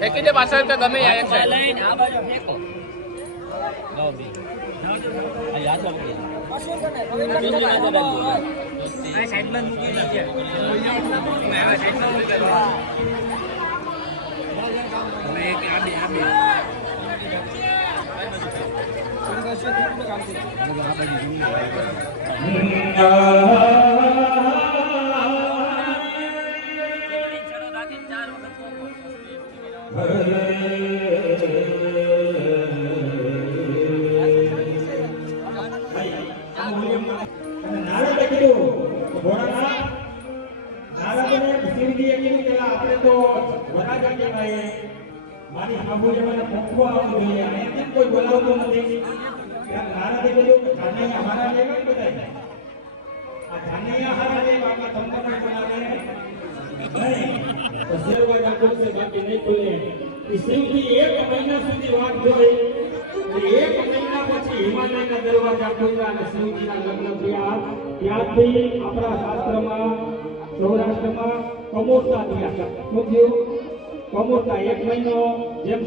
ફેંકી દે પાછળ કે ગમે એક સાઈડ લઈને આ બાજુ ફેંકો લો બી આ યાદ રાખજો આ સાઈડમાં મૂકી દીજે આ સાઈડમાં મૂકી દો હવે એક આબી મારી સાંભળે મને પંખવા આવવું જોઈએ અને એમ કોઈ બોલાવતું નથી નારાજે કહ્યું કે જાનૈયા હારા લે કઈ બધાય આ જાનૈયા હારા લે બાકી તમને કોઈ બોલાવે નહીં તો સેવા ખુલશે બાકી નહીં ખુલે એ શિવજી એક મહિના સુધી વાત જોઈ એક મહિના પછી હિમાલયના દરવાજા ખોલ્યા અને શિવજીના લગ્ન થયા ત્યારથી આપણા શાસ્ત્રમાં સૌરાષ્ટ્રમાં કમોસા થયા શું થયું કમોસા એક મહિનો જેમ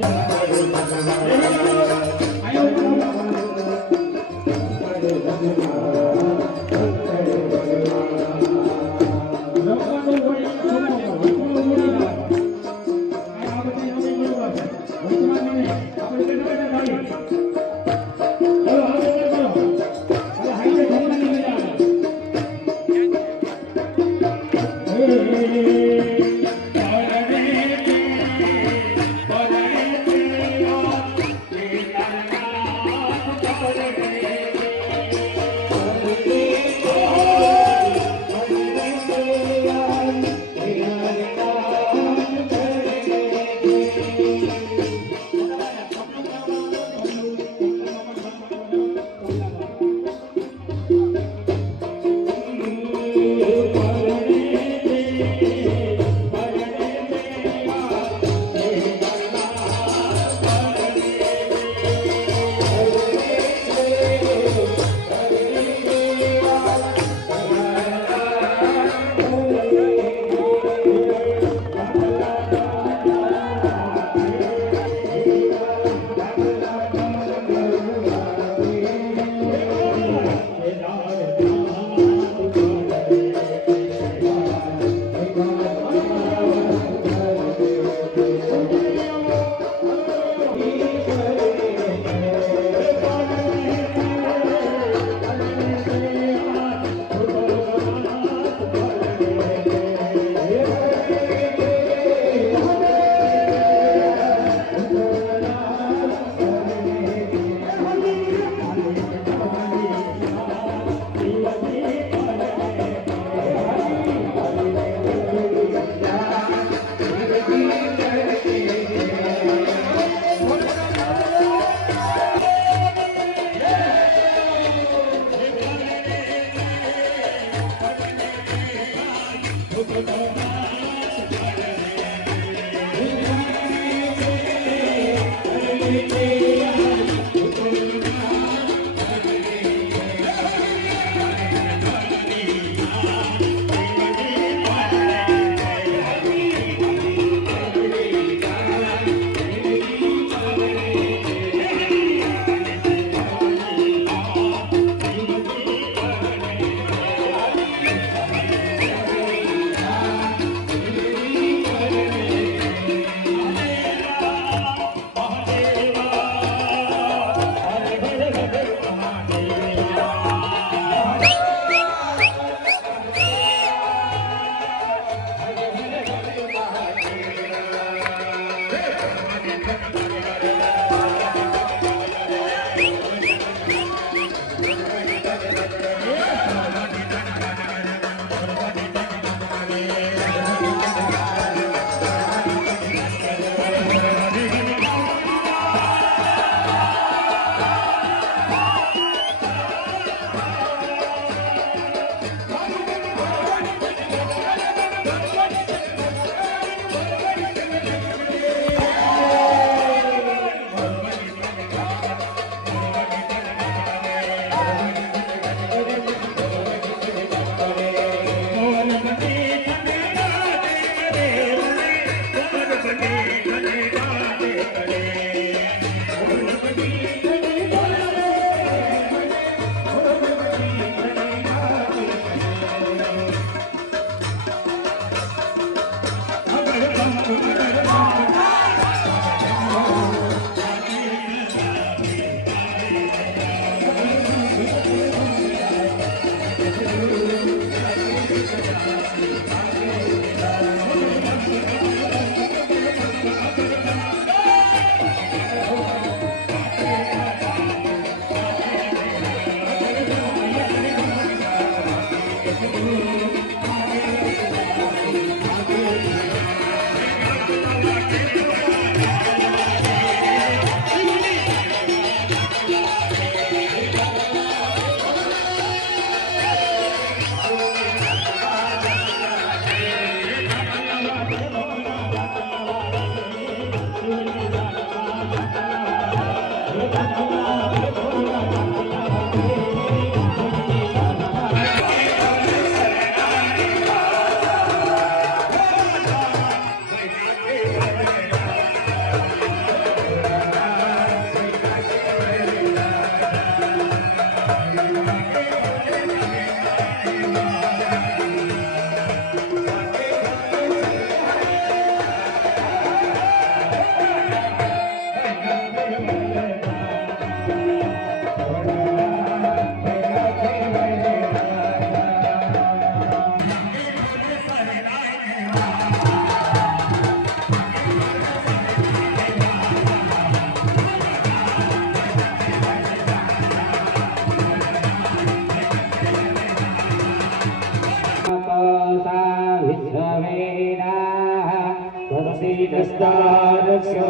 स्वस्तिनस्तारक्ष्यो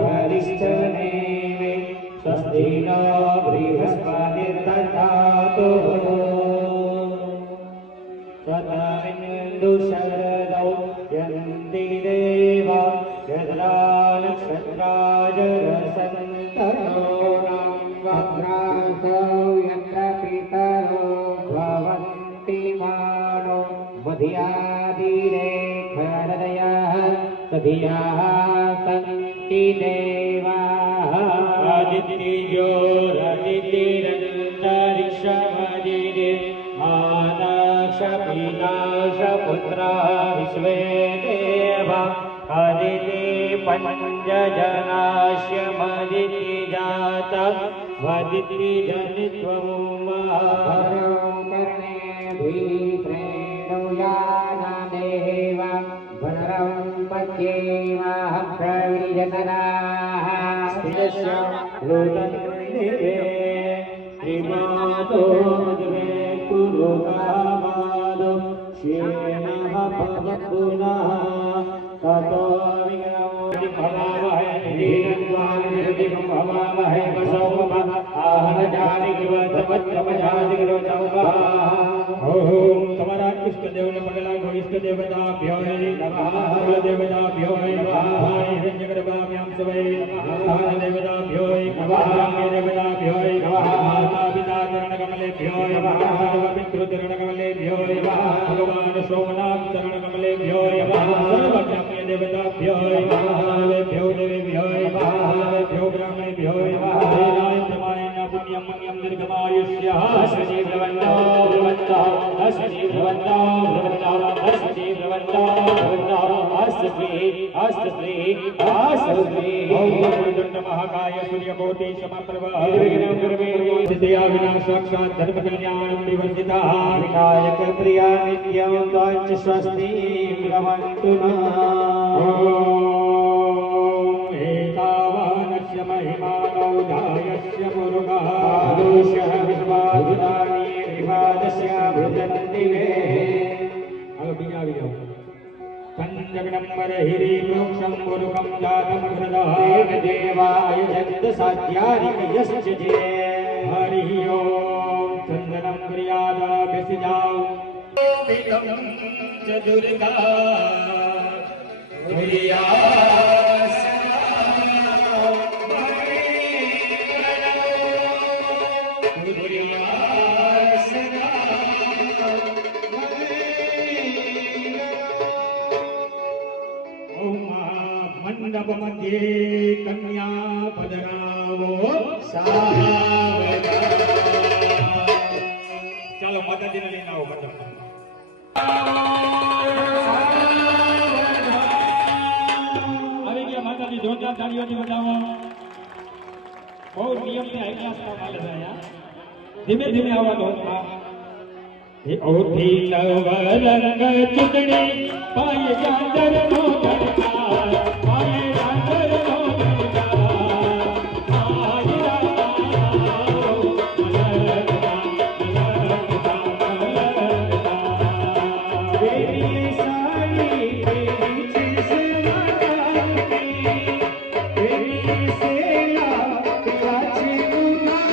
अरिष्टनेमि स्वस्ति नो बृहस्पतिर्दधातु स्वतमिन्दुशरदौ यन्ति देवा यद्रा नक्षत्राजरसन्तरो वक्रासौ यत्र पितरो भवन्ति मानो मध्यादिरेखहृदयः सधियाः सन्ति देवाः आदित्यज्योतिरन्तरिक्षमदिरे आदाशपिताशपुत्रा विश्वे देवा अदिति पञ्चजनास्य मदिति जाता वदिति जनित्वं महाकर्णेभिप्रेणुयानदेवा भद्रं पश्येमः प्रविजनराः स्थिरस्य रुदन्निवे त्रिमादो द्वे कुरुकामादो श्येनः पदपुनः ततो विग्रहो भवामहे धीरत्वानिधिकं भवामहे वसोमः आहनजानिकृवधवत्रमजानिकृवतमः ओम તમારા ઇષ્ટદેવને પગલા ગો ઇષ્ટદેવતાભ્યો નમઃ કુલદેવતાભ્યો નમઃ હિરણ્યગર્ભાભ્યામ સવૈ નમઃ દેવતાભ્યો નમઃ દેવતાભ્યો નમઃ માતા પિતા ચરણકમલેભ્યો નમઃ સર્વપિતૃ ચરણકમલેભ્યો નમઃ ભગવાન સોમનાથ ચરણકમલેભ્યો નમઃ સર્વજ્ઞાપ્ય દેવતાભ્યો નમઃ દેવેભ્યો દેવેભ્યો નમઃ દેવેભ્યો બ્રાહ્મણેભ્યો નમઃ દેવાય પ્રમાણેના પુણ્યમ મન્યમ દીર્ઘમાયુષ્યઃ શ્રી ભગવન્તો ભગવન્તો અસ્તિ ભગવન્તો ભગવન્તો અસ્તિ ભગવન્તો ભગવન્તો અસ્તિ ઓમ દંડ મહાકાય સૂર્યકોટિ સમપ્રભ સિદ્ધયા વિના સાક્ષાત ધર્મ કલ્યાણમ નિવર્તિતા વિનાયક પ્રિયા નિત્યમ ત્વાચ સ્વસ્તિ ભગવન્તુ ઓમ એતાવાનસ્ય મહિમાનો ધાયસ્ય મુરુગા ભૂષ્યઃ વિશ્વાધુરાની વિવાદસ્ય ભૃજન્તિવે હવે બીજા આવી જાઓ पंचगणम्बर हिरी मोक्षं गुरुकं जातं हृदय देवाय जगत साध्यारिकयश्च जे हरि ओम चंदनं क्रियादा बेसी जाओ च दुर्गा મંડપ મધ્યે કન્યા પધરાવો સાવધાન. ચાલો માતાજીને લઈને આવો બધા. આવી ગયા માતાજી, જોરદાર તાળીઓથી બતાવો. બહુ નિયમથી હાઈ ક્લાસ કામ ચાલે છે અહીંયા. ધીમે ધીમે આવવાનો. એ ઓઠી નવ રંગ ચૂંટણી પાય ગાજર નો ગણકાર, પાય ગાજર નો ગણકાર. આયરા આવો મલકતા મલકતા મલકતા. વેરી સાડી વેરી છે સેવાતી, વેરી સેલા પેલા છે ગુના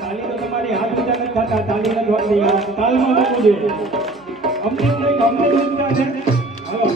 તાલી તો તમારી હાથ ઊંચા નથી થતા, તાલી નથી હોતી, તાલમાં મૂકવું જોઈએ. અમને નહીં, અમને ઊંચા છે. હાલો.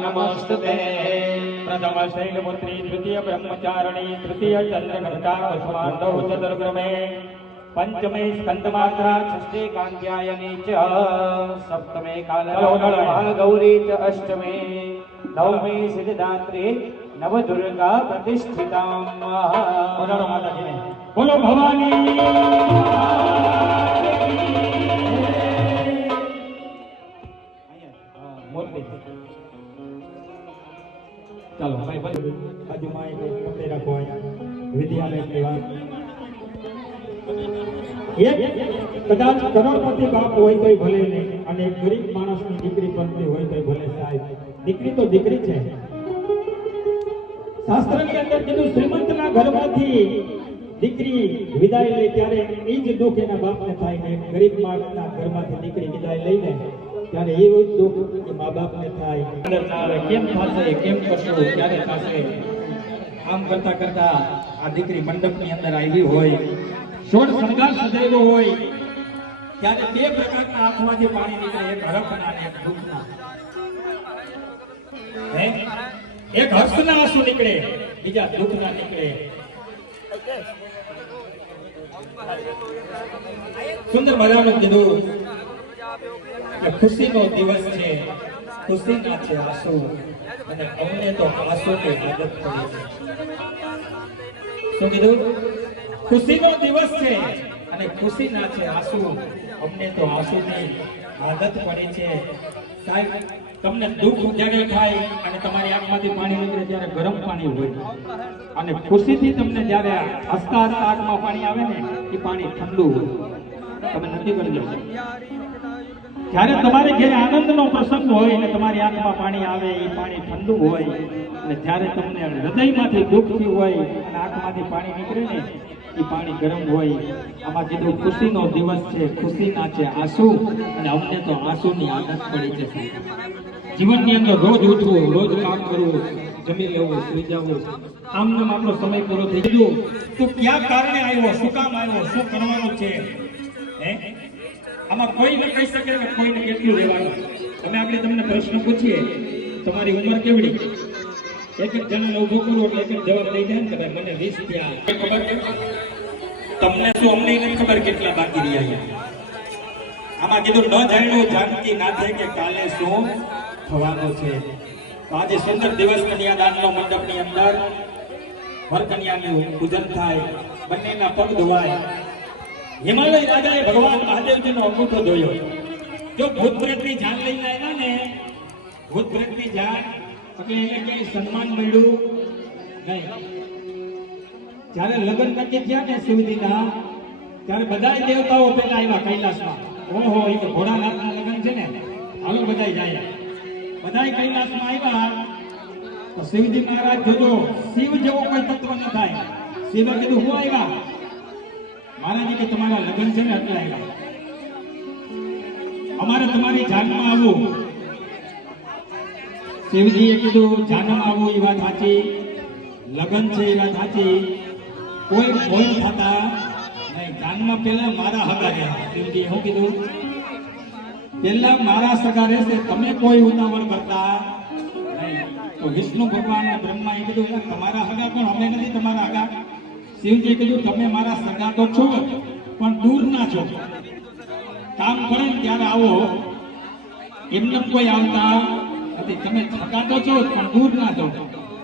नमस्ते. प्रथम शैलपुत्री, द्वितीय ब्रह्मचारिणी, तृतीय चंद्रघटा, अस्मादौ चतुर्ग्रमे, पंचमे स्कंदमात्रा, षष्ठे कांत्यायनी च, सप्तमे कालगौरी च, अष्टमे नवमे सिद्धात्री नवदुर्गा प्रतिष्ठितां. बोलो भवानी. ચાલો ભાઈ બાજુમાં એક પકડી રાખો. વિદ્યાલય લેવા કદાચ કરોડપતિ બાપ હોય તોય ભલે નહીં, અને ગરીબ માણસની દીકરી બનતી હોય તોય ભલે. સાહેબ, દીકરી તો દીકરી છે. શાસ્ત્રની અંદર કીધું, શ્રીમંતના ઘરમાંથી દીકરી વિદાય લે ત્યારે એ જ દુઃખ એના બાપને થાય ને ગરીબ માણસના ઘરમાંથી દીકરી વિદાય લઈને ત્યારે એવું જ દુઃખ એ મા બાપને થાય. કેમ થશે, કેમ કરશું, ક્યારે થશે? આમ કરતા કરતા આ દીકરી મંડપની અંદર આવી હોય, સોળ શણગાર સજાવ્યો હોય, ત્યારે બે પ્રકારના આંખમાંથી પાણી નીકળે, એક હરખના અને એક દુઃખના. એક હર્ષના આંસુ નીકળે બીજા દુઃખ ના નીકળે. સુંદર મજાનું કીધું કે ખુશીનો દિવસ છે, ખુશીના છે આંસુ, અને અમને તો આંસુની આદત પડી છે. શું કીધું? ખુશીનો દિવસ છે અને ખુશીના છે આંસુ, અમને તો આંસુની આદત પડી છે. સાહેબ, તમને દુઃખ જ્યારે થાય અને તમારી આંખમાંથી પાણી નીકળે ત્યારે ગરમ પાણી હોય, અને ખુશીથી તમને જ્યારે હસતા હસતા આંખમાં પાણી આવે ને એ પાણી ઠંડુ હોય. તમે નથી કરજો. જ્યારે તમારે ઘરે આનંદનો પ્રસંગ હોય અને તમારી આંખમાં પાણી આવે એ પાણી ઠંડુ હોય, અને જ્યારે તમને હૃદયમાંથી દુઃખ થયું હોય અને આંખમાંથી પાણી નીકળે ને એ પાણી ગરમ હોય. આમાં કીધું ખુશીનો દિવસ છે, ખુશીના છે આંસુ, અને અમને તો આંસુની આદત પડી છે. જીવનની અંદર રોજ ઉઠવું, રોજ કામ કરવું, જમી લેવું, સુઈ જવું, આમને આપણો સમય પૂરો થઈ ગયો. તો ક્યાં કારણે આવ્યો, શું કામ આવ્યો, શું કરવાનું છે? હે, આમાં કોઈ ન કહી શકે કે કોઈને કેટલું લેવાનું. અમે આપણે તમને પ્રશ્ન પૂછીએ, તમારી ઉંમર કેવડી? એક એક જણાને ઉભો કરવો એટલે એક એક જવાબ દઈ દે ને કે ભાઈ મને 20 થયા. ખબર છે તમને? શું અમને નથી ખબર કેટલા બાકી રહ્યા? આમાં કીધું ન જાણ્યું જાનકી નાથે કે કાલે શું થવાનું છે. તો આજે સુંદર દિવસ કન્યાદાનનો મંડપની અંદર વરકન્યાનું પૂજન થાય, બંનેના પગ ધોવાય. હિમાલય રાજાએ ભગવાન મહાદેવજીનો અંગૂઠો ધોયો. જો ભૂત પ્રેતની જાન લઈને આવ્યા ને, ભૂત પ્રેતની જાન એટલે એને ક્યાંય સન્માન મળ્યું નહીં. જ્યારે લગ્ન નક્કી થયા ને શિવજીના, ત્યારે બધા દેવતાઓ પેલા આવ્યા કૈલાસમાં. ઓહો, એ તો ભોળાનાથના લગ્ન છે ને, હાલો બધા જાય. બધા કૈલાસમાં આવ્યા તો શિવજી મહારાજ જોજો, શિવ જેવો કોઈ તત્વ ન થાય. શિવે કીધું હું આવ્યા? મહારાજે કે તમારા લગ્ન છે ને એટલે આવ્યા. અમારે તમારી જાનમાં આવવું. શિવજીએ કીધું જાનમાં આવવું એ વાત સાચી, લગ્ન છે એ વાત સાચી, કોઈ ભોય થતા નહીં. જાનમાં પેલા મારા હગા રહ્યા. શિવજીએ શું કીધું? પેલા મારા સગા રહેશે, તમે કોઈ ઉતાવળ કરતા નહીં. તો વિષ્ણુ ભગવાન બ્રહ્માએ કીધું તમારા હગા પણ અમે નથી તમારા હગા. શિવજીએ કીધું તમે મારા સગા તો છો પણ દૂર ના છો, કામ પડે ને ત્યારે આવો, એમને કોઈ આવતા નથી. તમે સગા તો છો પણ દૂર ના છો.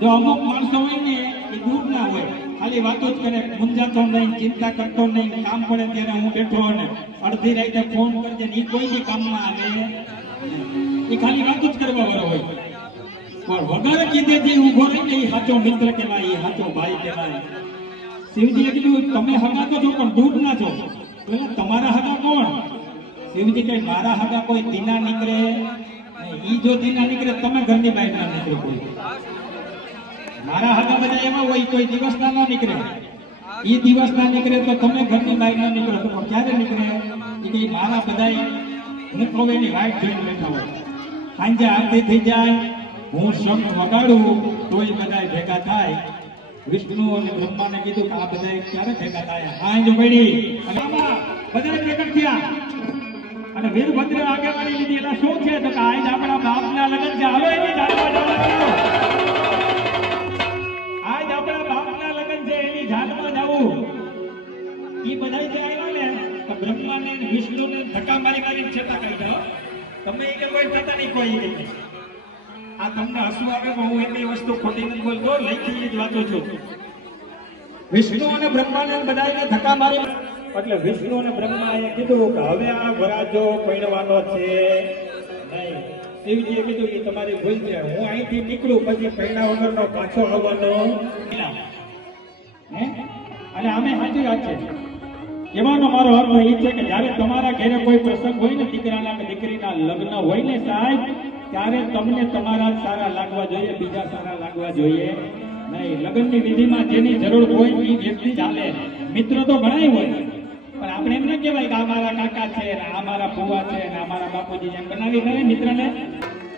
જો અમુક માણસો હોય ને એ દૂર ના હોય, ખાલી વાતો જ કરે, મૂંઝાતો નહીં, ચિંતા કરતો નહીં. કામ પડે ત્યારે હું બેઠો ને અડધી રાતે ફોન કરજે, એ કોઈ બી કામમાં આવે, એ ખાલી વાતો જ કરવા વાળો હોય. પણ વગર કીધે જે ઉભો રહી ને એ સાચો મિત્ર કહેવાય, એ સાચો ભાઈ કહેવાય. શિવજીએ કીધું તમે હગા તો છો પણ દૂર ના છો. તમારા હગા કોણ? શિવજી કહે મારા હગા કોઈ દીના નીકળે, ઈ જો દીના નીકળે તમે ઘરની બહાર ના નીકળો. કોઈ મારા હગા બધા એવા હોય કોઈ દિવસ ના નીકળે, ઈ દિવસ ના નીકળે તો તમે ઘરની બહાર ના નીકળો. તો ક્યારે નીકળે? એ કે મારા બધા હું કહું એની વાઈટ જોઈને બેઠા હોય. સાંજે આરતી થઈ જાય, હું શબ્દ વગાડું તોય બધા ભેગા થાય. વિષ્ણુ અને બ્રહ્માને કીધું કે આ બધા ક્યારે ભેગા થાય? સાંજ પડી અને આમાં બધા ભેગા થયા અને વીરભદ્ર આગેવાની લીધી. એટલે શું છે તો કે આજ આપણા બાપના લગ્ન છે, હાલો એની જાનમાં જવાનું. આજ આપણા બાપના લગ્ન છે, એની જાનમાં જવું. એ બધા જે આવ્યા ને તો બ્રહ્માને વિષ્ણુને ધક્કા મારી મારીને ચેતા કરી દો, તમે એ કે કોઈ થતા નહીં કોઈ નહીં. આ તમને હસવું આવે પણ હું એની વસ્તુ ખોટી નથી બોલતો, લખી જ વાતો છું. વિષ્ણુ અને બ્રહ્માને બધાને ધક્કા મારી, એટલે વિષ્ણુ અને બ્રહ્માએ કીધું કે હવે આ વરાજો પૈણવાનો છે નહીં. શિવજીએ કીધું કે તમારી ભૂલ છે, હું અહીંથી નીકળું પછી પૈણા વગરનો પાછો આવવાનો. અને આમે સાચી વાત છે. કહેવાનો મારો અર્થ એ છે કે જ્યારે તમારા ઘરે કોઈ પ્રસંગ હોય ને, દીકરાના કે દીકરીના લગ્ન હોય ને સાહેબ, ત્યારે તમને તમારા સારા લાગવા જોઈએ, બીજા સારા લાગવા જોઈએ નહીં. લગ્નની વિધિમાં જેની જરૂર હોય એ વ્યક્તિ જ હાલે. મિત્ર તો ઘણા હોય, પણ આપણે એમ ન કહેવાય કે આ મારા કાકા છે ને આ મારા ફુવા છે ને આ મારા બાપુજી એમ બનાવી કરે મિત્રને.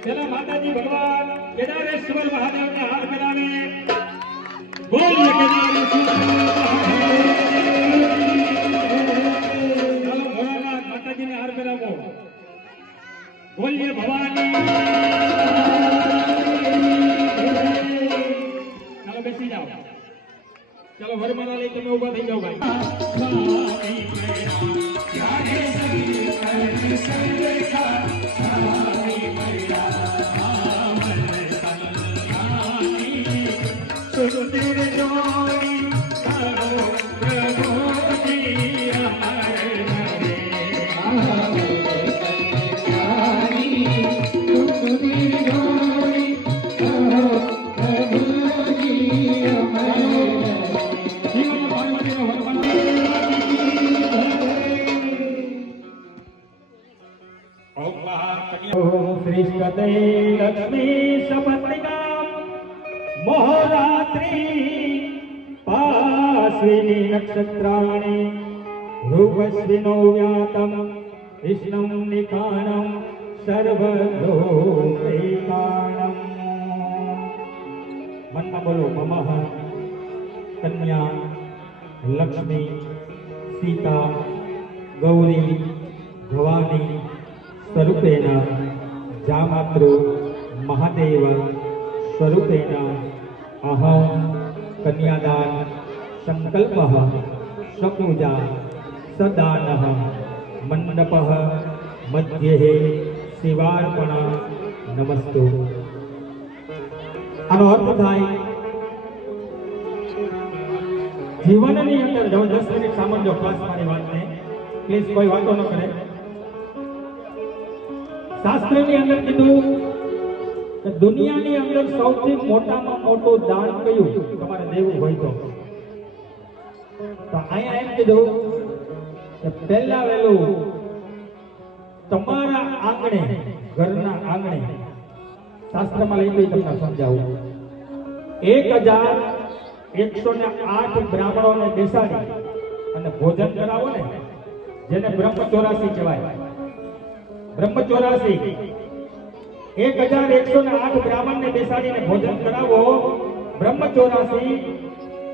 પેલા માતાજી ભગવાન કેદારેશ્વર મહાદેવને હાર કરાવે. બોલીએ કેદારેશ્વર માતાજીને હાર કરાવો. બોલીએ ભવાની. ચાલો બેસી જાઓ. ચાલો વરમાલા લઈ તમે ઊભા થઈ જાઓ ભાઈ. શ્રીષ્કતે લક્ષ્મી સપત્નિકા મોહરાત્રી પાશ્વિની નક્ષત્રાણી રૂપસ્વિનો વ્યાતમ વિષ્ણું નિકાણમ સર્વલોકૈકાણમ. મનમાં બોલો મમઃ કન્યા લક્ષ્મી સીતા ગૌરી ભવાની સ્વરૂપેણ જામાતૃ મહાદેવ સ્વરૂપેણ અહં કન્યાદાન સંકલ્પઃ સપૂજા સદાનઃ મંડપઃ મધ્યે શિવાર્પણ નમસ્તુ. આનો અર્થ થાય જીવનની અંદર 10 મિનિટ સાંભળજો ક્લાસ મારી વાતને પ્લીઝ, કોઈ વાતો ન કરે. શાસ્ત્રની અંદર કીધું કે દુનિયાની અંદર સૌથી મોટામાં મોટું દાન કયું તમારે દેવું હોય તો અહીંયા એમ કીધું કે પહેલા વહેલું તમારા આંગણે, ઘરના આંગણે, શાસ્ત્રમાં લઈ ગઈ તમને સમજાવું, 1108 બ્રાહ્મણોને બેસાડી અને ભોજન કરાવો ને, જેને બ્રહ્મચોરાસી કહેવાય. બ્રહ્મચોરાસી 1108 બ્રાહ્મણને બેસાડીને ભોજન કરાવો, બ્રહ્મચોરાસી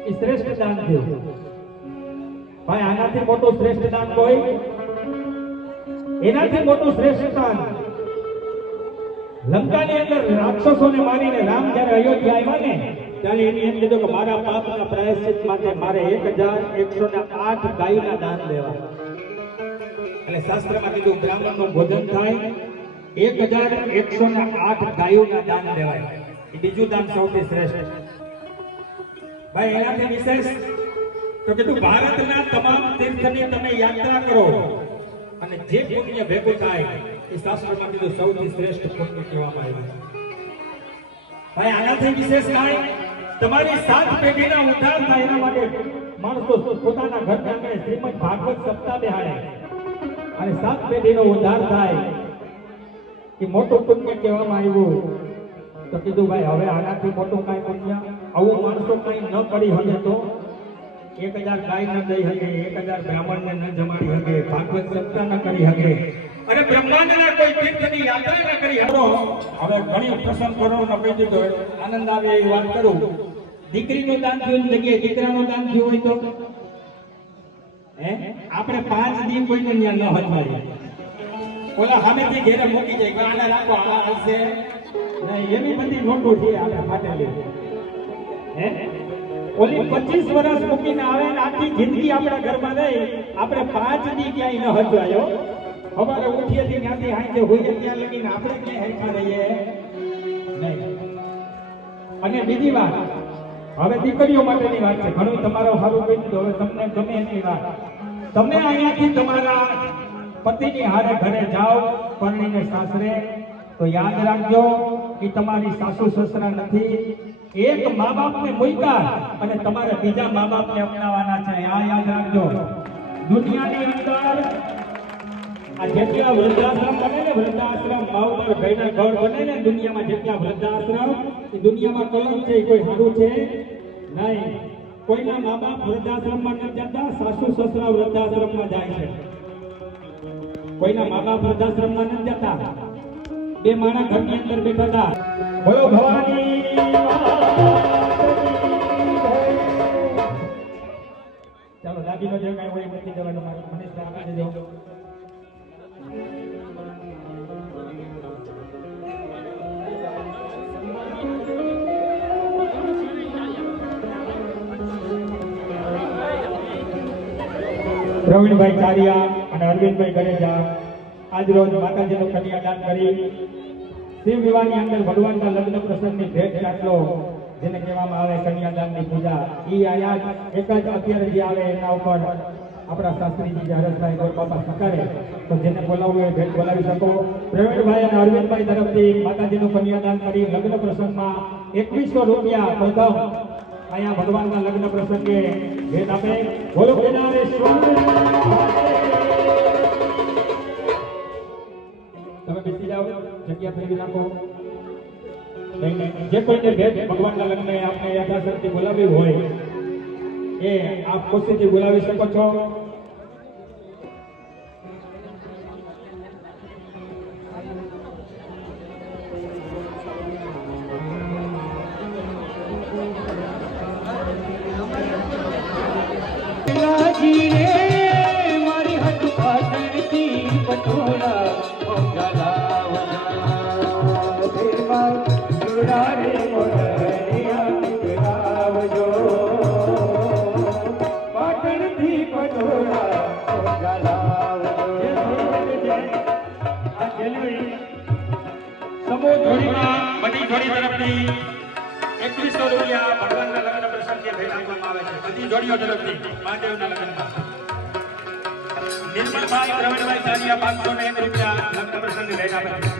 એ શ્રેષ્ઠ દાન થયું. ભાઈ આનાથી મોટું શ્રેષ્ઠ દાન કોઈ, એનાથી મોટું શ્રેષ્ઠ દાન. લંકાની અંદર રાક્ષસોને મારીને રામ જ્યારે અયોધ્યા આવ્યા ને ત્યારે એની એમ કીધું કે મારા પાપના પ્રાયશ્ચિત માટે મારે 1108 ગાયના દાન દેવા. એટલે શાસ્ત્રમાં કીધું બ્રાહ્મણનું ભોજન થાય, 1108 ગાયોના દાન દેવાય. એ બીજું દાન સૌથી શ્રેષ્ઠ. ભાઈ એનાથી વિશેષ તો કીધું ભારતના તમામ તીર્થની તમે યાત્રા કરો અને જે પુણ્ય ભેગું થાય એ શાસ્ત્રમાં કીધું સૌથી શ્રેષ્ઠ પુણ્ય કહેવામાં આવ્યું. ભાઈ આનાથી વિશેષ થાય તમારી 7 પેઢીના ઉદ્ધાર થાય એના માટે માણસો પોતાના ઘરના આંગણે શ્રીમદ ભાગવત સપ્તાહ બેહાડે અને 7 પેઢીનો ઉદ્ધાર થાય એ મોટું પુણ્ય કહેવામાં આવ્યું. તો કીધું ભાઈ હવે આનાથી મોટું કાંઈ પુણ્ય આવું માણસો કાંઈ ન કરી શકે તો 1000 ગાય ન દઈ શકે, 1000 બ્રાહ્મણને ન જમાડી શકે, ભાગવત સપ્તાહ ન કરી શકે અને બ્રહ્માંડના કોઈ તીર્થની યાત્રા ન કરી શકો. હવે ઘણી પ્રસંગ કરો ન કહી દીધો આનંદ આવે એ વાત કરું. દીકરીનું દાન થયું જગ્યાએ દીકરાનું દાન થયું હોય તો આપણે 5 દી કોઈને ન્યા ન હજવાય. ઓલા સામેથી ઘેરે મૂકી જાય કે આને રાખો, આ હશે નહીં, એવી બધી નોટો છે આપણે ફાટેલી. ઓલી 25 વર્ષ મૂકીને આવે ને આખી જિંદગી આપણા ઘરમાં રહી, આપણે 5 દી ક્યાંય ન હજવાયો. સવારે ઉઠીએથી ત્યાંથી હાંજે હોઈએ ત્યાં લગીને આપણે ક્યાંય હરખા રહીએ નહીં. અને બીજી વાત, હવે દીકરીઓ માટેની વાત છે. ઘણું તમારો સારું કહી દીધું. હવે તમને ગમે એની વાત, તમે અહીંયાથી તમારા પતિની હારે ઘરે જાઓ પરણીને સાસરે, તો યાદ રાખજો કે તમારી સાસુ સસરા નથી, એક મા બાપને મૂક્યા અને તમારે બીજા મા બાપને અપનાવવાના છે. આ યાદ રાખજો. દુનિયાની અંદર આ જેટલા વૃદ્ધાશ્રમ બને ને, વૃદ્ધાશ્રમ માવતર ભાઈના ઘર બને ને દુનિયામાં, જેટલા વૃદ્ધાશ્રમ એ દુનિયામાં કલંક છે, કોઈ સારું છે નહીં. કોઈના મા બાપ વૃદ્ધાશ્રમમાં ન જતા, સાસુ સસરા વૃદ્ધાશ્રમમાં જાય છે. કોઈના મા બાપ વૃદ્ધાશ્રમમાં ન જતા, બે માણા ઘરની અંદર બેઠા હતા. બોલો ભવાની. ચાલો દાદીનો જે કાંઈ હોય મૂકી દેવાનું, મારે મનીષ આપી દેજો. પ્રવીણભાઈ ચારિયા અને અરવિંદભાઈ ગણેજા આજ રોજ માતાજીનું કન્યાદાન કરી શિવ વિવાહની અંદર ભગવાનના લગ્ન પ્રસંગની ભેટ ચાટલો જેને કહેવામાં આવે કન્યાદાનની પૂજા એ આયા એક જ અત્યારે જે આવે એના ઉપર આપણા શાસ્ત્રીજી જે હરેશભાઈ ગોર બાપા સકારે તો જેને બોલાવવું એ ભેટ બોલાવી શકો. પ્રવીણભાઈ અને અરવિંદભાઈ તરફથી માતાજીનું કન્યાદાન કરી લગ્ન પ્રસંગમાં 2100 રૂપિયા પ્રથમ અહીંયા ભગવાનના લગ્ન પ્રસંગે ભેટ આપે. બોલો કેદારેશ્વર. તમે બેસી જાઓ, જગ્યા ફેરવી નાખો. જે કોઈને ભેટ ભગવાનના લગ્ને આપણે યથાશક્તિ બોલાવી હોય એ આપ ખુશીથી બોલાવી શકો છો. મારી હટ પાટણથી પટોળા પાટણથી પટોળા સમૂહ જોડીમાં બધી જોડી તરફથી 2100 રૂપિયા ભગવાનના લગ્ન પ્રસંગે ભેટ આપવામાં આવે છે. બધી જોડીઓ તરફથી મહાદેવના લગ્નમાં. નિર્મલભાઈ પ્રવીણભાઈ ચારિયા 501 રૂપિયા લગ્ન પ્રસંગે ભેટ આપે છે.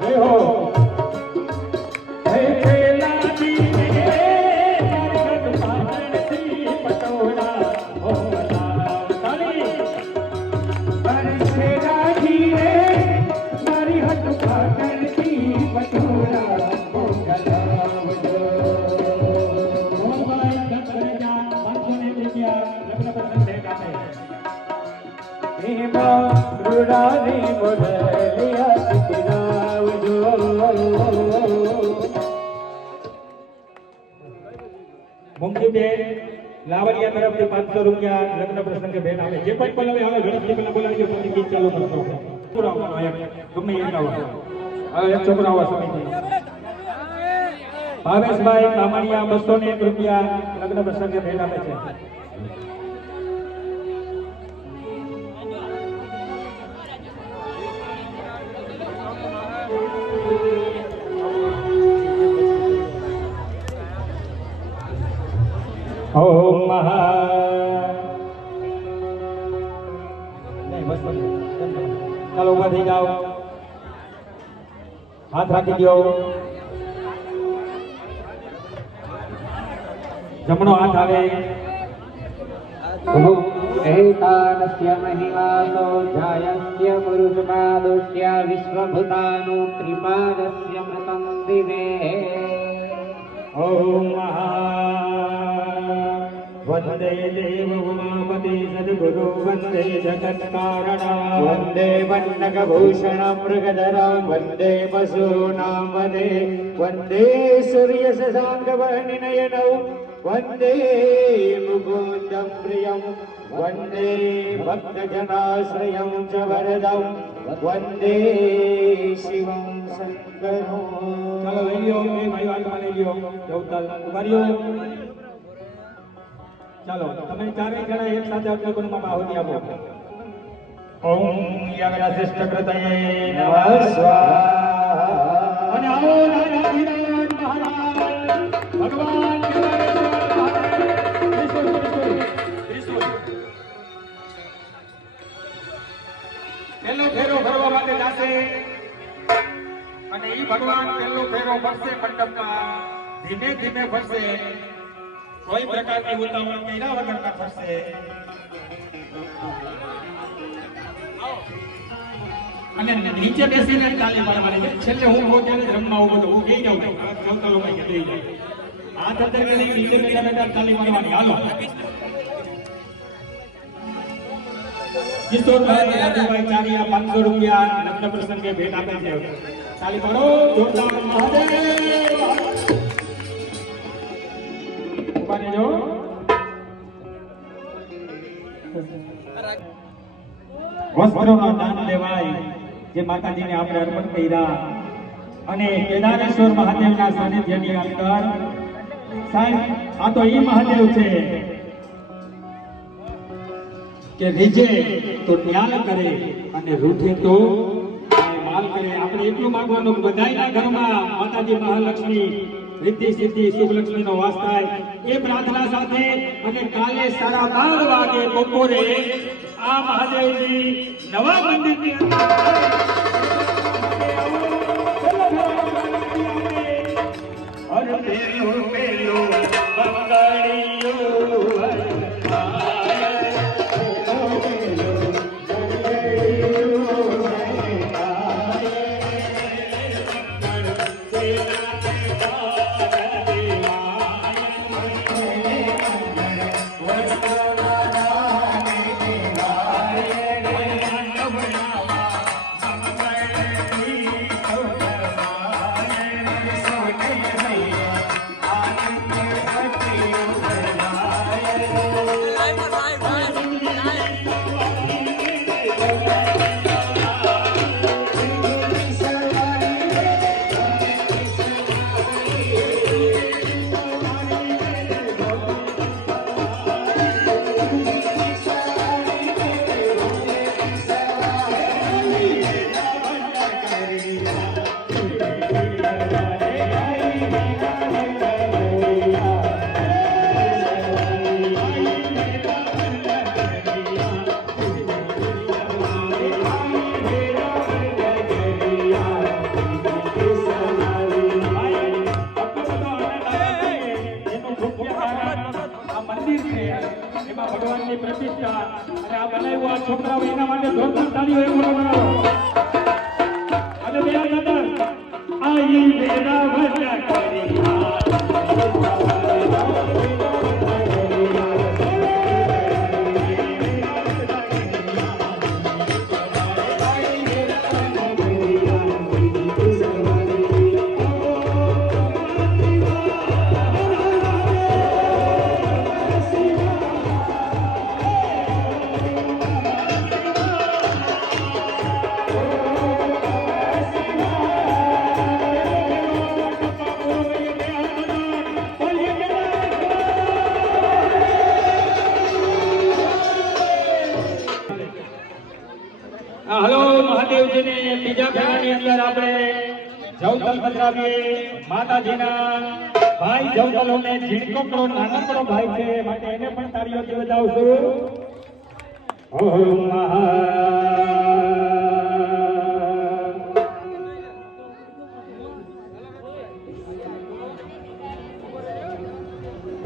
જય હો. જય ખેલાડી રે મારી હટ પાટણથી પટોળા ઓ તાળી. ખેલાડી રે મારી હટ પાટણથી પટોળા રૂડાની મોઢલિયા સિકરાવજો. મુંગીબેન લાવણિયા તરફથી 500 રૂપિયા લગ્ન પ્રસંગે ભેટ આપે. જે કોઈ બોલાવે આવે ઝડપથી પેલા બોલાવી દો પછી ગીત ચાલુ કરશો. ગમે એ ગાવ. હવે એક છોકરો આવા સમિતિ ભાવેશભાઈ કામણિયા 201 રૂપિયા લગ્ન પ્રસંગે ભેટ આપે છે. ઓમ મહા ચાલો ઉભા થઈ જાઓ, હાથ રાખી દો. જમણો હાથ આવે. એતાનસ્ય મહિમાનો જાયસ્ય પુરુષપાદોસ્ય વિશ્વભૂતાનો ત્રિપાદસ્ય મૃતં દિવે. ઓમ વંદે દેવ ઉમાપતિ સદગુરુ વંદે જગત્કારણા વંદે વન્નકભૂષણ મૃગધરં વંદે પશૂનાં વદે વંદે સૂર્ય શશાંક વર્ણિનયનૌ વંદે મુકુંદં પ્રિયં વંદે ભક્તજનાશ્રયં ચ વરદં વંદે શિવં શંકરો. ચાલો લઈ લ્યો, એ ભાઈઓ હાથમાં લઈ લ્યો. જવતલ ઉભા રહ્યો. ચાલો તમે ચારેય જણા એક સાથે અગ્નિકુંડમાં આહુતિ આપો. ઓમ યજ્ઞશિષ્ટ કૃતયે નમઃ સ્વાહા. અને આવો નારાયણ મહારાજ ભગવાન પહેલો ફેરો ભરવા માટે જાશે અને ઈ ભગવાન પહેલો ફેરો ફરશે મંડપમાં. ધીમે ધીમે ફરશે, કોઈ પ્રકારની ઉતાવળ કર્યા વગર ફરશે. અને નીચે બેસીને તાલી મારવાની છે. છેલ્લે હું બહુ ત્યારે રમવા ઉભો તો હું ગઈ જાઉં જોતા લોકો ગઈ જાય. હાથ અંદર લઈ નીચે બેઠા બેઠા તાલી મારવાની. હાલો કિશોરભાઈ રાજુભાઈ ચારિયા 500 રૂપિયા લગ્ન પ્રસંગે ભેટ આપે છે. તાલી પાડો જોરદાર. મહાદેવ ઉભા રહેજો. વસ્ત્રોનો દાન લેવાય જે માતાજીને આપણે અર્પણ કર્યા અને કેદારેશ્વર મહાદેવના સાનિધ્યની અંદર સાહેબ આ તો ઈ મહાદેવ છે કે રીજે તો ન્યાલ કરે અને રૂઠે તો માલ કરે. આપણે એટલું માંગવાનું કે બધાયના ઘરમાં માતાજી મહાલક્ષ્મી રિદ્ધિ સિદ્ધિ શુભલક્ષ્મી નો વાસ થાય એ પ્રાર્થના સાથે અને કાલે 12:30 વાગે બપોરે આ મહાદેવજી નવા મંદિરની અંદર પેલું પેલું ભગવાનની પ્રતિષ્ઠા અને આ બનાવ્યું આ છોકરાઓ એના માટે જોરદાર તાળીઓ એક બનાવો. અને બે દાદા આઈ બેડા વજા કરી હલો મહાદેવજીને બીજા ફેરાની અંદર આપણે જવતલ પધરાવીએ. માતાજીના ભાઈ જવતલોને ઝીણકોકડો નાનકડો ભાઈ છે માટે એને પણ તાળીઓથી વધાવશું. ઓમ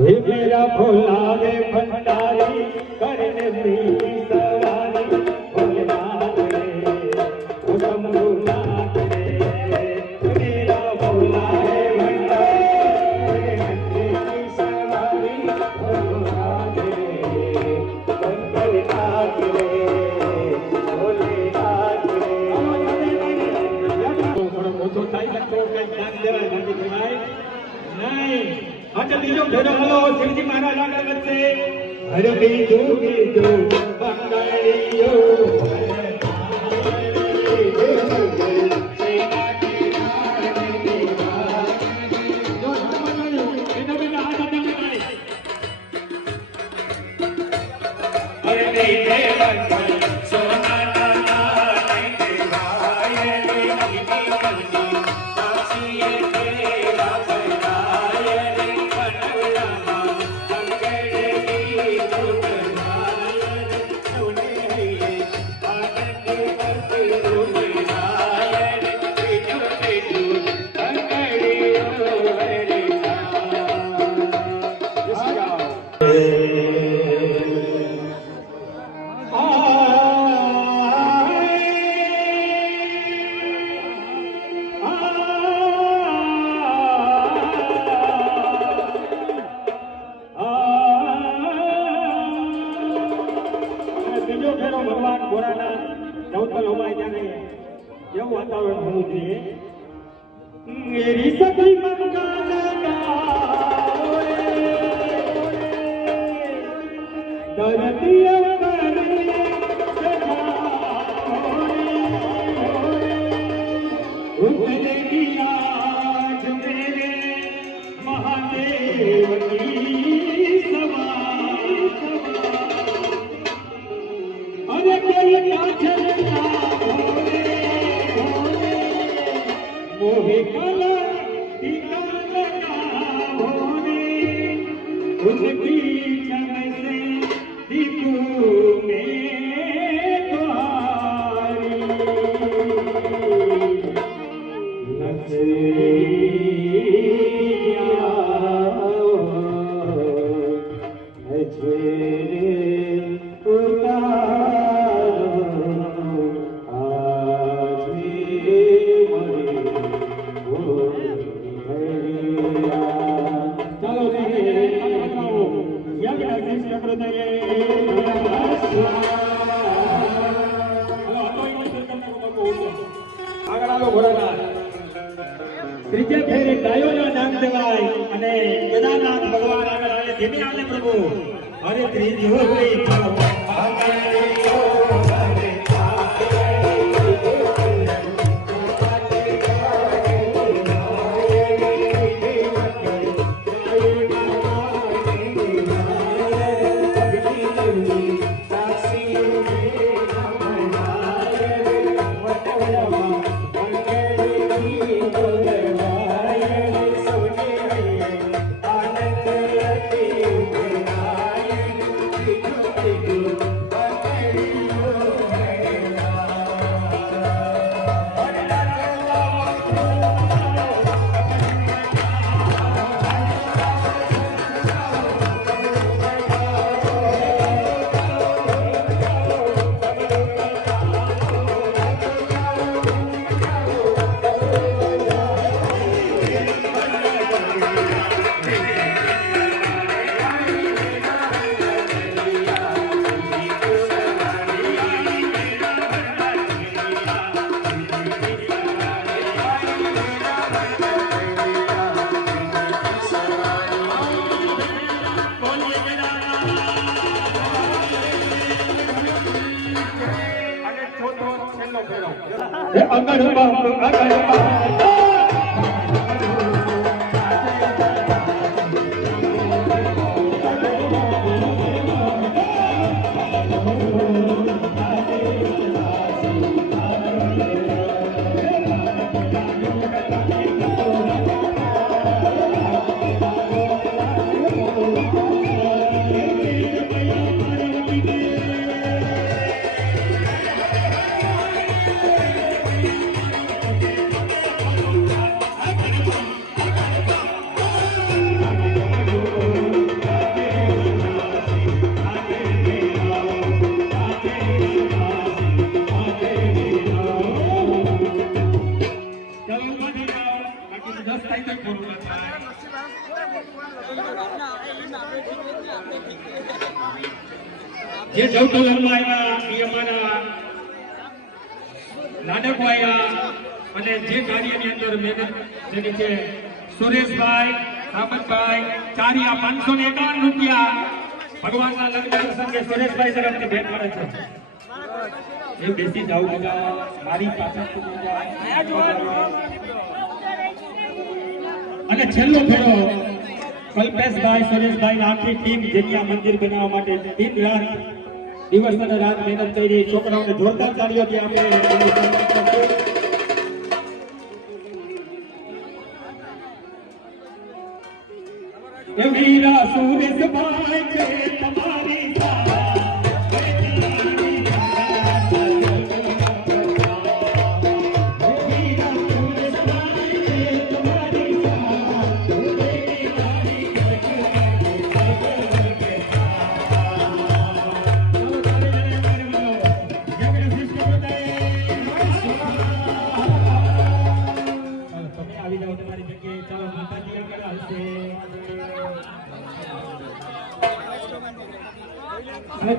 હે મેરા ભોલા રે ભંડારી કરને મીઠી સવારી ભોલેનાથ રે ઓ શંભુનાથ રે મેરા ભોલા રે ભંડારી કરને મીઠી સવારી ભોલેનાથ રે ભોલેનાથ રે ભોલેનાથ રે. થોડો ઓછો થાય તો કઈ ધ્યાન દેવાય નથી ભાઈ નહીં. આજે બીજો ફેરો હલો શિવજી મહારાજ આગળ વધશે. હરે બીજું બીજું બંગાળીઓ બીજો ફેરો ભગવાન ભોળાનાથ જવતલ હોવાય ત્યારે એવું વાતાવરણ હોવું જોઈએ. મેરી સખી મહાદેવ હૃદયે નમઃ આગળ આવો ઘોડાનાથ. ત્રીજે ફેરે ગાયોના નામ દેવાય અને કેદારનાથ ભગવાન આગળ આવે ધીમે આવે પ્રભુ. અરે ત્રીજો જે જવટોલરમાં આવ્યા એ અમારા નાટકો આવ્યા અને જે કાર્યની અંદર મહેનત જેની છે સુરેશભાઈ સામંતભાઈ ચારિયા 551 રૂપિયા ભગવાનના લગ્ન પ્રસંગે સુરેશભાઈ તરફથી ભેટ મળે છે. એ બેસી જાવ મારી પાછળ અને છેલ્લો ફેરો કલ્પેશભાઈ સુરેશભાઈ આખી ટીમ જેની આ મંદિર બનાવવા માટે દિન રાત દિવસ અને રાત મહેનત કરી. છોકરાઓને જોરદાર તાળીઓથી આપણે વીરા સુરેશભાઈ છે તમારી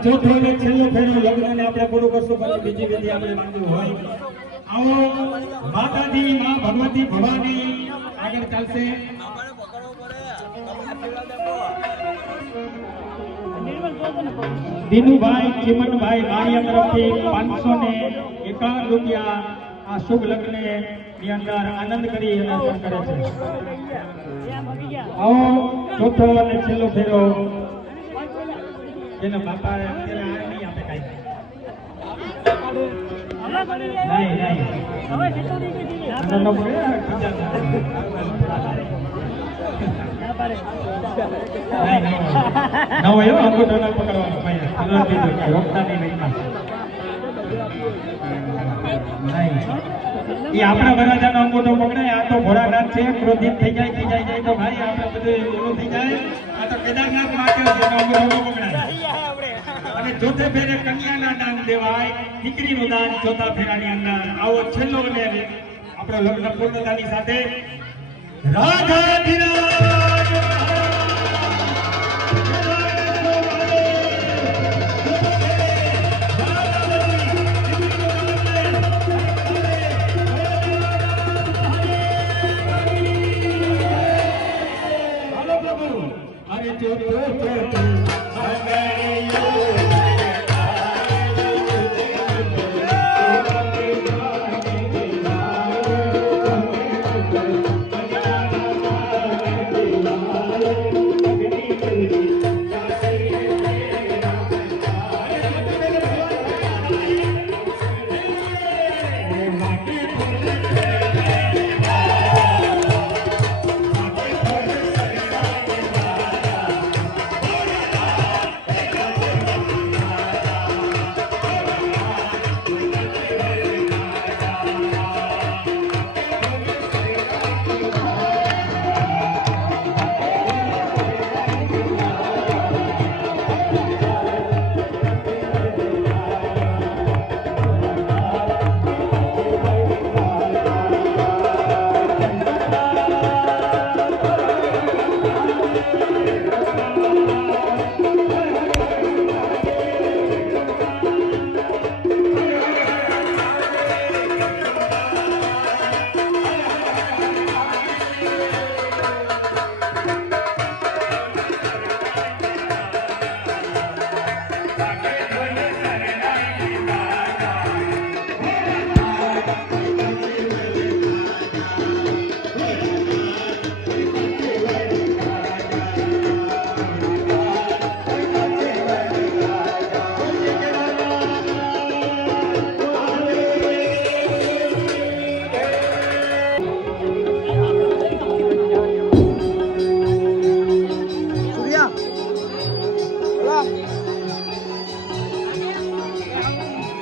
ચોથો અને છેલ્લો ફેરો લગ્નને આપણે પૂરું કરશું. પછી બીજી વિધિ આપણે માંગવું હોય. આવો માતાજી માં ભગવતી ભવાની આગળ ચાલશે. દિનુભાઈ ચીમનભાઈ માળિયા તરફથી 551 રૂપિયા આ શુભ લગ્ન ની અંદર આનંદ કરી અને અર્પણ કરે છે. આવો ચોથો અને છેલ્લો ફેરો એના બાપા અત્યારે આ નહીં આપે કાંઈ આપણા વરાજાનો અંગૂઠો પકડાય. આ તો ભોળાનાથ છે, ક્રોધિત થઈ જાય તો ભાઈ આપણે બધું ઓલું થઈ જાય. આ તો કેદારનાથ માટે અંગૂઠો પકડાય. અને ચોથે ફેરે કન્યાના દાન દેવાય, દીકરીનું દાન ચોથા ફેરાની અંદર. આવો છેલ્લો અને આપણો લગ્ન પૂર્ણતાની સાથે રાધાધીરાજ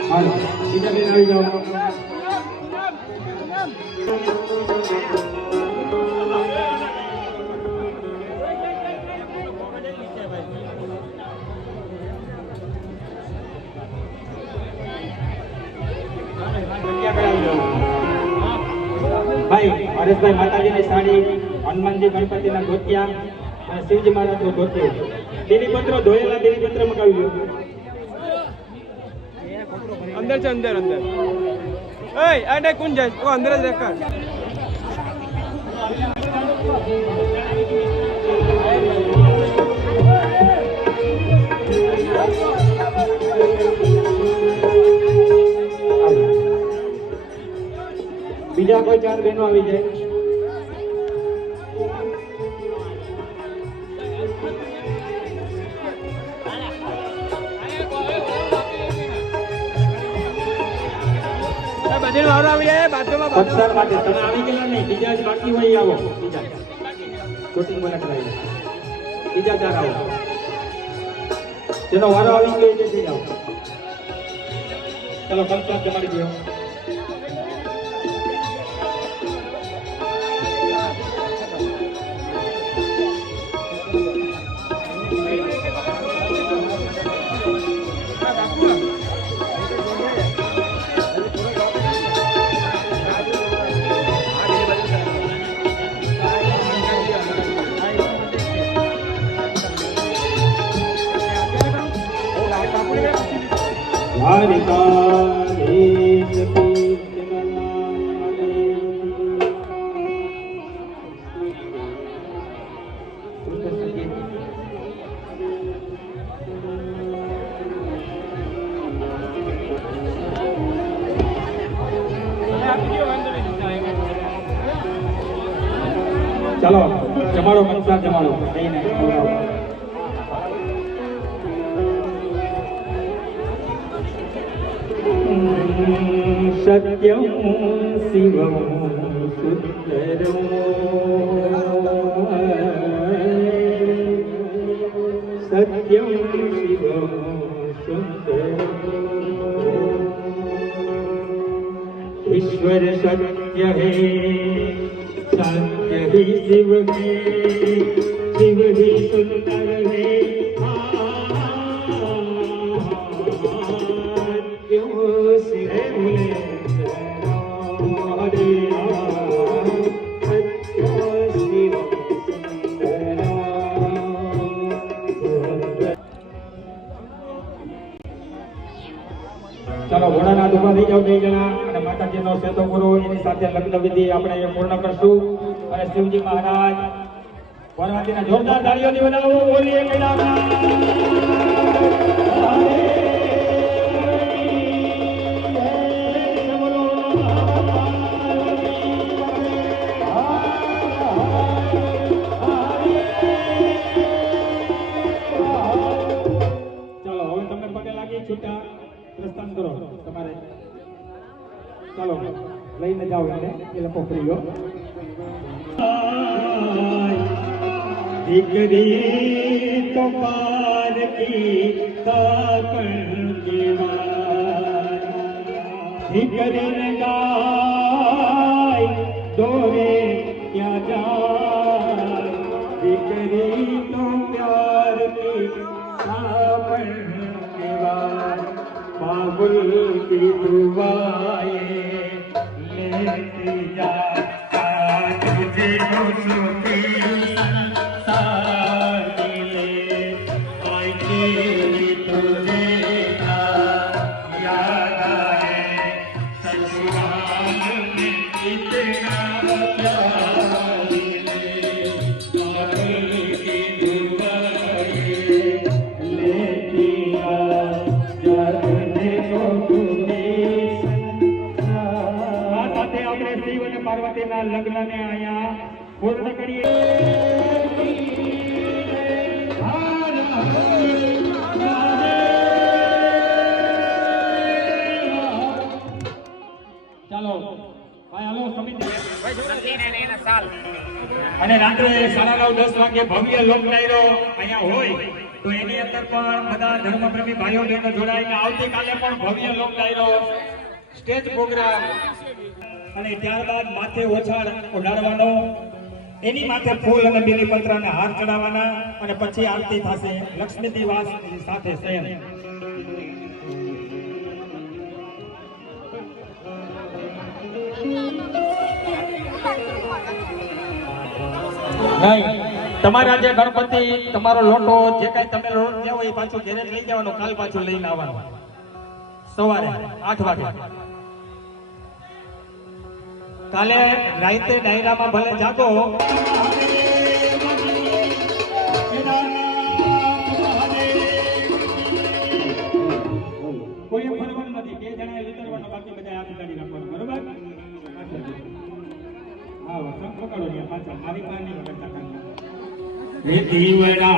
હાલો બીજા બેન આવી જાઓ. ભાઈ હરેશભાઈ માતાજીની સાડી, હનુમાનજી ગણપતિના ધોતિયા અને શિવજી મહારાજનું ધોતિયું, બીલીપત્રો ધોયેલા બીલીપત્ર મગાવી લો. અંદર છે અંદર અંદર એય આ ને કોણ જાય ઓ અંદર જ રેકર બીજા કોઈ ચાર બહેનો આવી જાય. બધી વારો આવી જાય બાથરૂમમાં પત્સર માટે તમે આવી ગયેલા નહીં, બીજા જ બાકી હોય આવો. બીજા શૂટિંગ મને કરાવી બીજા ચાર આવો, જેનો વારો આવી ગયો એ જઈ જાઓ. ચલો કંસાર જમાડી દો. ચાલો જમાડો કંસાર જમાડો કહીને સત્યમ શિવમ સુંદરમ સત્યમ શિવમ સુંદરમ ईश्वर सत्य है सत्य ही शिव है शिव ही सुंदर है क्यों शिव हरे ચાલો ઘોડાના દુભા થઈ જાવ બે જણા અને માતાજીનો સેતો કરો, એની સાથે લગ્ન વિધિ આપણે પૂર્ણ કરશું. અને શિવજી મહારાજ પાર્વતીના જોરદાર તાળીઓથી બનાવો, બોલીએ કૈલાસના ચાલો હવે તમને પગે લાગી છૂટા પ્રસ્થાન કરો તમારે. ચાલો લઈને જાઓ એને એ લોકો પ્રિયો. દીકરી તો પાર કી તાપણ કેવાય, દીકરીને ગાય દોરે ક્યાં જાય, દીકરી તો પ્યાર કી તાપણ કેવાય, बाबुल की दुआएं लेती जा तुझे मुझकी सारी ले आई तेरी तुझे याद आए ससुराल में इतना प्यार ले बाबुल की दुआएं लेती जा શિવ અને પાર્વતીના લગ્નને અહીંયા પૂર્ણ કરીએ. ચાલો ભાઈ હાલો સમિતિ અને રાત્રે 9:30 વાગે ભવ્ય લોક ડાયરો અહીંયા હોય. તો એની અંદર પણ બધા ધર્મપ્રેમી ભાઈઓ બહેનો જોડાઈને આવતીકાલે પણ ભવ્ય લોક ડાયરો સ્ટેજ પ્રોગ્રામ અને ત્યારબાદ માથે ઓછાળ ઉડાડવાનો, એની માથે ફૂલ અને બીલીપત્ર અને હાર ચડાવવાના અને પછી આરતી થશે લક્ષ્મી વાસ સાથે શયન. નહીં, તમારા જે ગણપતિ તમારો લોટો જે કઈ તમે લોટ લેવો એ પાછું ઘરે લઈ જવાનો, કાલ પાછું લઈને આવવાનું સવારે 8 વાગે. કાલે રાતે ડાયરામાં ભલે જાગો, કોઈ ફરવાનું નથી, 2 જણાએ વિતરવાનું, બાકી બધા હાથ કાઢી રાખવાનું. બરોબર? હા, સંપર્ક કરો ને પાછા મારી પાસે નહીં કરતા કામ. દીવડા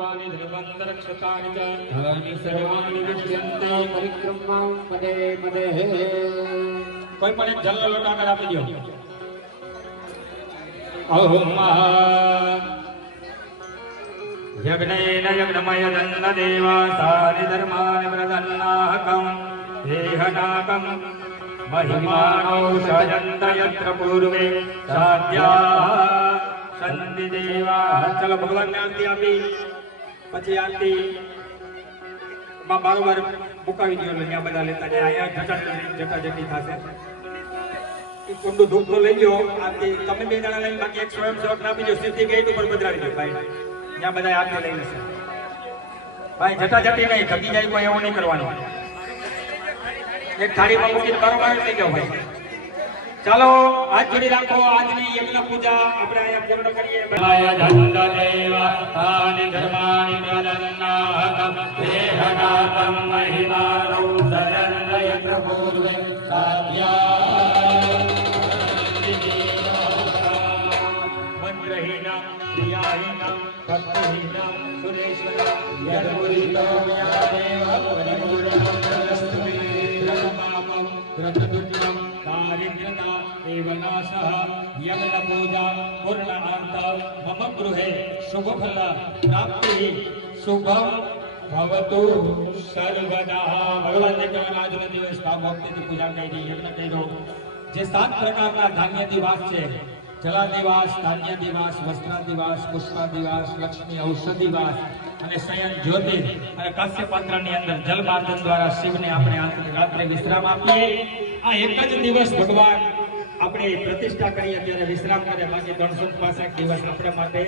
ભાવાની ધર્માંતર ક્ષતાની ચ ધરાની સર્વાણી વિષ્યંતે પરિક્રમાં પદે પદે કોઈ પણ એક જલ લોટા કર આપી દો ઓમ યજ્ઞેન યજ્ઞમય દંડ દેવા સારી ધર્માન પ્રદન્નાહકં દેહનાકં મહિમાનો સજંત યત્ર પૂર્વે સાધ્યા સંધિ દેવા. ચલો ભગવાનને આરતી આપી પછી આરતી માં બારોબાર મુકાવી દો એટલે ત્યાં બધા લેતા જાય. અહીંયા જટાજટી થશે. એ કુંડું ધૂપનું લઈ લો આરતી તમે બે જણા લઈને બાકી એક સ્વયંસેવક આપી દો. સિદ્ધિ ગેટ ઉપર પધરાવી દો ભાઈ. ત્યાં બધા આરતી લઈ લેશે ભાઈ. જટાજટી નહીં થકી જાય કોઈ એવું નહીં કરવાનું. એક થાળીમાં મૂકીને બારોબાર લઈ જાઓ ભાઈ. ચાલો હાથ જોડી રાખો. આજની યજ્ઞ પૂજા આપણે અહીંયા પૂર્ણ કરીએ. માય ધંડ દેવા આનિ ધર્માનિ પ્રદન્નાહકં દેહનાકં મહિમાનો સજંત યત્ર પૂર્વે સાધ્યા મંત્રહીના ક્રિયાહીના ભક્તિહીના સુરેશ્વરા યદુરિતો યાદેવ પરિપૂર્ણં પ્રદસ્તુમે પ્રથમામં ગ્રંથદુર્ગમ દારિદ્ર્યતા એવનાશઃ યજ્ઞ પૂજા પૂર્ણાર્થ મમ ગૃહે શુભફલ પ્રાપ્તિ શુભમ ભવતુ સર્વદા. ભગવાનને કહેવાના આજનો દિવસ ભક્તિની પૂજા કરી યજ્ઞ કર્યો. જે 7 પ્રકારના ધાન્યાદિવાસ છે જલાદિવાસ, ધાન્યાદિવાસ, વસ્ત્રાદિવાસ, પુષ્પાદિવાસ, લક્ષ્મી ઔષધિવાસ અને શયન જ્યોતિ અને કાશ્ય પાત્રની અંદર જલ માર્જન દ્વારા શિવને આપણે રાત્રે વિશ્રામ આપીએ. આ એક જ દિવસ ભગવાન આપણે પ્રતિષ્ઠા કરીએ ત્યારે વિશ્રામ કરે. બાકી 365 દિવસ આપણે માટે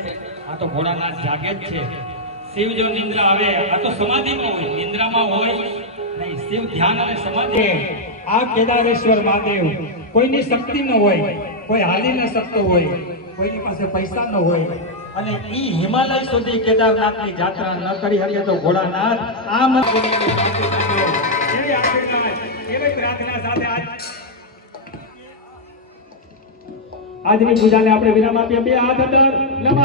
આ તો ભોળાનાથ જાગે જ છે. શિવ જો નિંદ્રા આવે આ તો સમાધિમાં હોય, નિંદ્રામાં હોય નહીં. શિવ ધ્યાન અને સમાધિ. આ કેદારેશ્વર મહાદેવ કોઈની શક્તિ ન હોય, કોઈ હાલી ન શકતો હોય, કોઈની પાસે પૈસા ન હોય અને ઈ હિમાલય સુધી કેદારનાથની યાત્રા ન કરી શકે તો ભોળાનાથ આ એવી પ્રાર્થના સાથે આજની પૂજાને આપણે વિરામ આપીએ. બે હાથ અંદર નમઃ